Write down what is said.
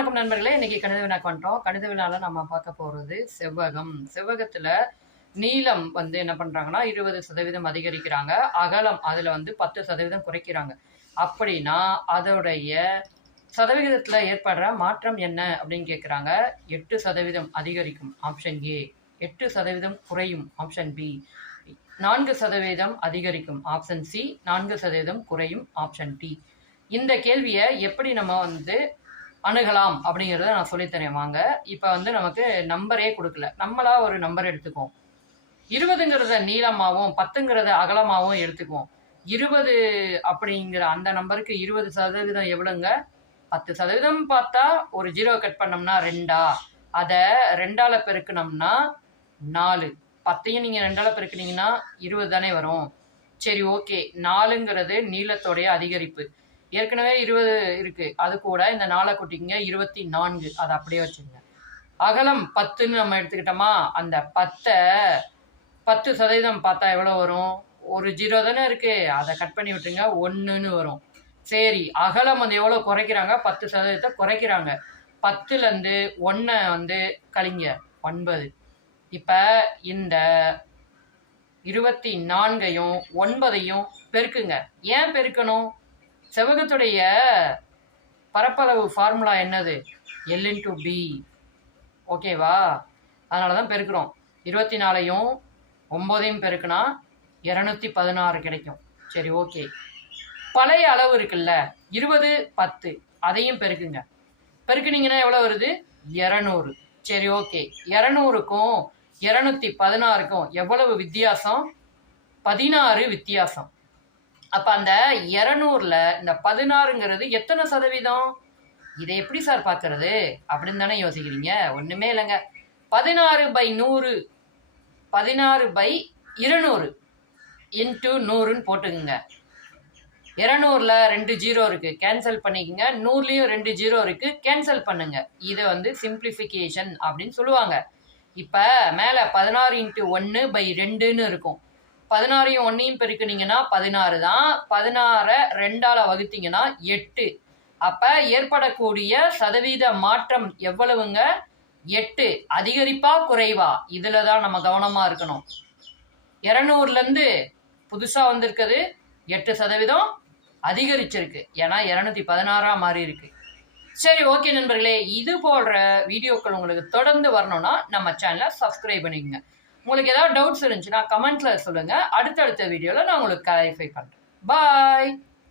வணக்கம் நண்பர்களே இன்னைக்கு கணித வினா பண்ணுறோம் கணித வினால நம்ம பார்க்க போறது செவ்வகம். செவ்வகத்துல நீளம் வந்து என்ன பண்றாங்கன்னா இருபது சதவீதம் அதிகரிக்கிறாங்க. அகலம் அதுல வந்து பத்து சதவீதம் குறைக்கிறாங்க. அப்படின்னா அதோடைய சதவிகிதத்துல ஏற்படுற மாற்றம் என்ன அப்படின்னு கேட்குறாங்க எட்டு சதவீதம் அதிகரிக்கும் ஆப்ஷன் ஏ எட்டு சதவீதம் குறையும் ஆப்ஷன் பி நான்கு சதவீதம் அதிகரிக்கும் ஆப்ஷன் சி நான்கு சதவீதம் குறையும் ஆப்ஷன் டி இந்த கேள்வியை எப்படி நம்ம வந்து அணுகலாம் அப்படிங்கிறத நான் சொல்லித்தரேன் வாங்க. இப்போ வந்து நமக்கு நம்பரே கொடுக்கல. நம்மளா ஒரு நம்பர் எடுத்துக்குவோம். இருபதுங்கிறத நீளமாகவும் பத்துங்கிறத அகலமாகவும் எடுத்துக்குவோம். இருபது அப்படிங்கிற அந்த நம்பருக்கு இருபது சதவீதம் எவ்வளோங்க பத்து சதவீதம் பார்த்தா ஒரு ஜீரோ கட் பண்ணோம்னா ரெண்டா? அதை ரெண்டால் பெருக்கணும்னா நாலு. பத்தையும் நீங்கள் ரெண்டால் பெருக்கினீங்கன்னா இருபது தானே வரும். சரி ஓகே நாலுங்கிறது நீளத்தோடைய அதிகரிப்பு. ஏற்கனவே இருபது இருக்கு. அது கூட இந்த நாளை கூட்டிங்க இருபத்தி நான்கு. அதை அப்படியே வச்சுங்க. அகலம் பத்துன்னு நம்ம எடுத்துக்கிட்டோமா அந்த பத்தை பத்து சதவீதம் பார்த்தா எவ்வளோ வரும்? ஒரு ஜீரோ தானே இருக்கு. அதை கட் பண்ணி விட்டுருங்க ஒன்றுன்னு வரும். சரி அகலம் வந்து எவ்வளோ குறைக்கிறாங்க? பத்து சதவீதத்தை குறைக்கிறாங்க. பத்துலேருந்து ஒன்றை வந்து கழிங்க ஒன்பது. இப்போ இந்த இருபத்தி நான்கையும் ஒன்பதையும் பெருக்குங்க. ஏன் பெருக்கணும்? செவ்வகத்துடைய பரப்பளவு ஃபார்முலா என்னது? எல் இன்டு பி ஓகேவா அதனால தான் பெருக்கிறோம். இருபத்தி நாலையும் ஒம்போதையும் பெருக்குனா இரநூத்தி பதினாறு கிடைக்கும். சரி ஓகே பழைய அளவு இருக்குல்ல? இருபது பத்து. அதையும் பெருக்குங்க. பெருக்குனீங்கன்னா எவ்வளோ வருது? இரநூறு. சரி ஓகே இரநூறுக்கும் இரநூத்தி பதினாறுக்கும் எவ்வளவு வித்தியாசம்? பதினாறு வித்தியாசம். அப்ப அந்த இருநூறுல இந்த பதினாறுங்கிறது எத்தனை சதவீதம்? இதை எப்படி சார் பார்க்கறது? அப்படின்னு தானே யோசிக்கிறீங்க. ஒண்ணுமே இல்லைங்க. பதினாறு பை நூறு. பதினாறு பை இருநூறு இன்ட்டு நூறுன்னு போட்டுக்குங்க. இரநூறுல ரெண்டு ஜீரோ இருக்கு. கேன்சல் பண்ணிக்கோங்க. நூறுலயும் ரெண்டு ஜீரோ இருக்கு. கேன்சல் பண்ணுங்க. இதை வந்து சிம்பிளிஃபிகேஷன் அப்படின்னு சொல்லுவாங்க. இப்போ மேலே பதினாறு இன்ட்டு ஒன்று பை ரெண்டுன்னு இருக்கும். பதினாறையும் ஒன்றையும் பெருக்குனீங்கன்னா பதினாறு தான். பதினாறை ரெண்டால் வகுத்தீங்கன்னா எட்டு. அப்போ ஏற்படக்கூடிய சதவீத மாற்றம் எவ்வளவுங்க? எட்டு. அதிகரிப்பா குறைவா? இதில் தான் நம்ம கவனமாக இருக்கணும். இரநூறுலேருந்து புதுசாக வந்திருக்குது. எட்டு சதவீதம் அதிகரிச்சிருக்கு. ஏன்னா இரநூத்தி பதினாறாக மாறி இருக்கு. சரி ஓகே நண்பர்களே. இது போன்ற வீடியோக்கள் உங்களுக்கு தொடர்ந்து வரணும்னா நம்ம சேனலை சப்ஸ்கிரைப் பண்ணிக்கோங்க. உங்களுக்கு ஏதாவது டவுட்ஸ் இருந்துச்சுன்னா கமெண்ட்ல சொல்லுங்க. அடுத்தடுத்த வீடியோவில் நான் உங்களுக்கு கிளாரிஃபை பண்ணுறேன் பாய்